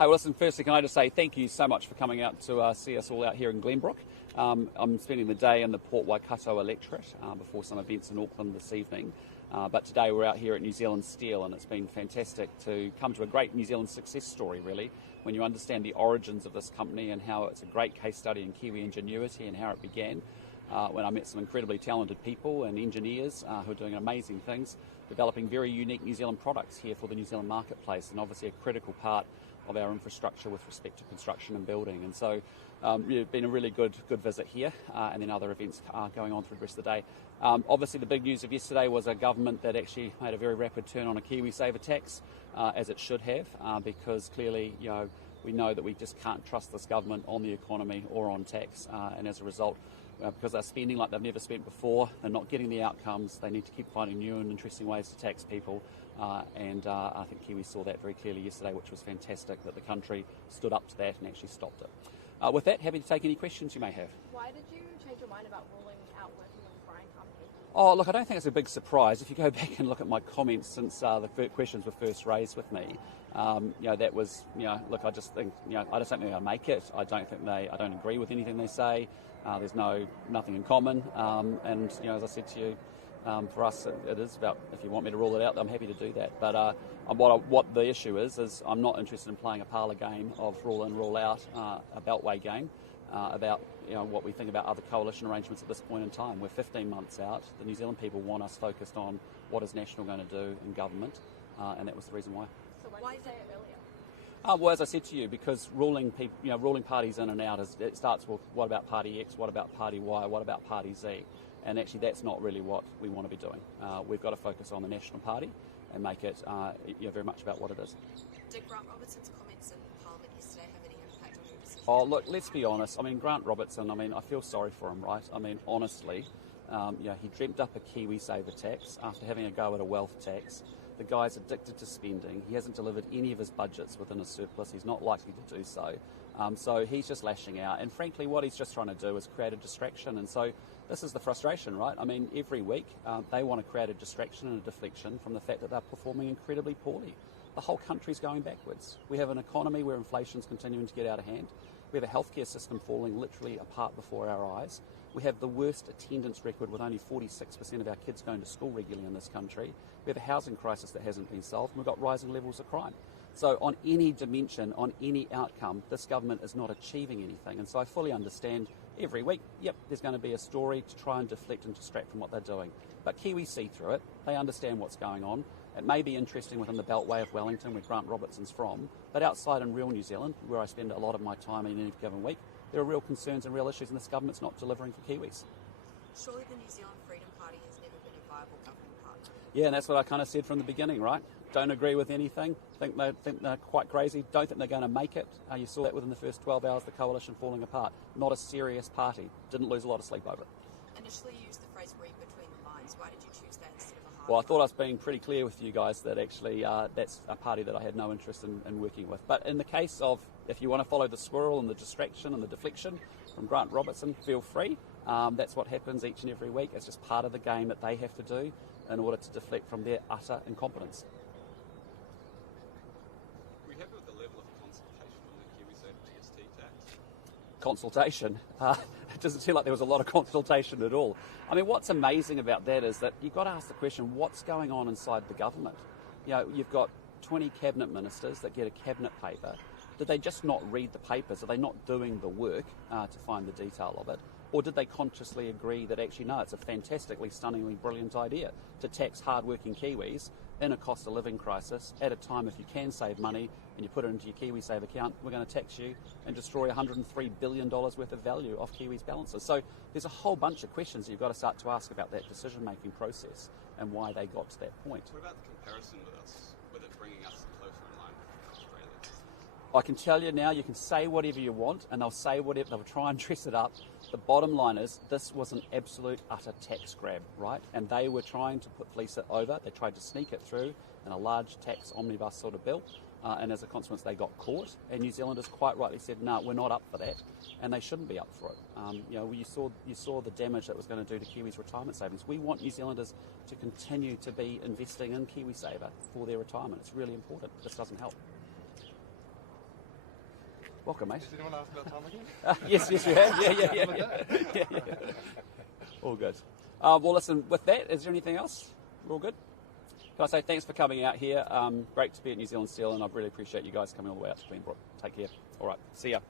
Hey, well, listen, firstly, can I just say thank you so much for coming out to see us all out here in Glenbrook. I'm spending the day in the Port Waikato electorate before some events in Auckland this evening. But today we're out here at New Zealand Steel, and it's been fantastic to come to a great New Zealand success story, really, when you understand the origins of this company and how it's a great case study in Kiwi ingenuity and how it began. When I met some incredibly talented people and engineers who are doing amazing things, developing very unique New Zealand products here for the New Zealand marketplace, and obviously a critical part of our infrastructure with respect to construction and building. And so it's been a really good visit here, and then other events going on through the rest of the day. Obviously the big news of yesterday was a government that actually made a very rapid turn on a KiwiSaver tax, as it should have, because clearly we know that we just can't trust this government on the economy or on tax, and as a result, because they're spending like they've never spent before, they're not getting the outcomes, they need to keep finding new and interesting ways to tax people, and I think Kiwi saw that very clearly yesterday, which was fantastic, that the country stood up to that and actually stopped it. With that, happy to take any questions you may have. Why did you change your mind about ruling out working with Brian Tamakis? Oh, look, I don't think it's a big surprise. If you go back and look at my comments since the questions were first raised with me, that was, look, I just think, I just don't think they'll make it. I don't agree with anything they say. There's nothing in common, and as I said to you, for us it is about, if you want me to rule it out, I'm happy to do that. But what the issue is I'm not interested in playing a parlour game of rule in, rule out, a beltway game about what we think about other coalition arrangements at this point in time. We're 15 months out. The New Zealand people want us focused on what is National going to do in government, and that was the reason why. So why did you say it earlier? Well, as I said to you, because ruling parties in and out, it starts with what about Party X, what about Party Y, what about Party Z? And actually that's not really what we want to be doing. We've got to focus on the National Party and make it very much about what it is. Did Grant Robertson's comments in Parliament yesterday have any impact on your decision? Oh, look, let's be honest. Grant Robertson, I feel sorry for him, right? Honestly, he dreamt up a KiwiSaver tax after having a go at a wealth tax. The guy's addicted to spending. He hasn't delivered any of his budgets within a surplus. He's not likely to do so. So he's just lashing out. And frankly, what he's just trying to do is create a distraction. And so this is the frustration, right? Every week they want to create a distraction and a deflection from the fact that they're performing incredibly poorly. The whole country's going backwards. We have an economy where inflation's continuing to get out of hand. We have a healthcare system falling literally apart before our eyes. We have the worst attendance record with only 46% of our kids going to school regularly in this country. We have a housing crisis that hasn't been solved, and we've got rising levels of crime. So on any dimension, on any outcome, this government is not achieving anything. And so I fully understand every week, there's going to be a story to try and deflect and distract from what they're doing. But Kiwis see through it. They understand what's going on. It may be interesting within the Beltway of Wellington, where Grant Robertson's from, but outside in real New Zealand, where I spend a lot of my time in any given week, there are real concerns and real issues, and this government's not delivering for Kiwis. Surely the New Zealand Freedom Party has never been a viable government partner. Yeah, and that's what I kind of said from the beginning, right? Don't agree with anything, think they're quite crazy, don't think they're going to make it. You saw that within the first 12 hours, the coalition falling apart. Not a serious party. Didn't lose a lot of sleep over it. Initially you used the phrase read between the lines. Why did you choose that instead of a hard Well, I thought I was being pretty clear with you guys that actually that's a party that I had no interest in working with. But in the case of, if you want to follow the squirrel and the distraction and the deflection from Grant Robertson, feel free. That's what happens each and every week. It's just part of the game that they have to do in order to deflect from their utter incompetence. Are we happy with the level of consultation on the KiwiSaver GST tax? Consultation? It doesn't seem like there was a lot of consultation at all. What's amazing about that is that you've got to ask the question, what's going on inside the government? You've got 20 cabinet ministers that get a cabinet paper. Did they just not read the papers? Are they not doing the work to find the detail of it? Or did they consciously agree that actually, no, it's a fantastically, stunningly brilliant idea to tax hard-working Kiwis in a cost of living crisis at a time if you can save money and you put it into your KiwiSaver account, we're going to tax you and destroy $103 billion worth of value of Kiwis' balances. So there's a whole bunch of questions that you've got to start to ask about that decision-making process and why they got to that point. What about the comparison with it bringing us closer in line with Australia? I can tell you now, you can say whatever you want and they'll say whatever, they'll try and dress it up. The bottom line is this was an absolute utter tax grab, right? And they were trying to fleece it over. They tried to sneak it through in a large tax omnibus sort of bill. And as a consequence, they got caught. And New Zealanders quite rightly said, no, we're not up for that. And they shouldn't be up for it. You saw the damage that was going to do to Kiwis' retirement savings. We want New Zealanders to continue to be investing in KiwiSaver for their retirement. It's really important. This doesn't help. Welcome, mate. Has anyone asked about Tom again? Yes, you have. Yeah. All good. Well, listen, with that, is there anything else? We're all good? Can I say thanks for coming out here? Great to be at New Zealand Steel, and I really appreciate you guys coming all the way out to Glenbrook. Take care. All right, see ya.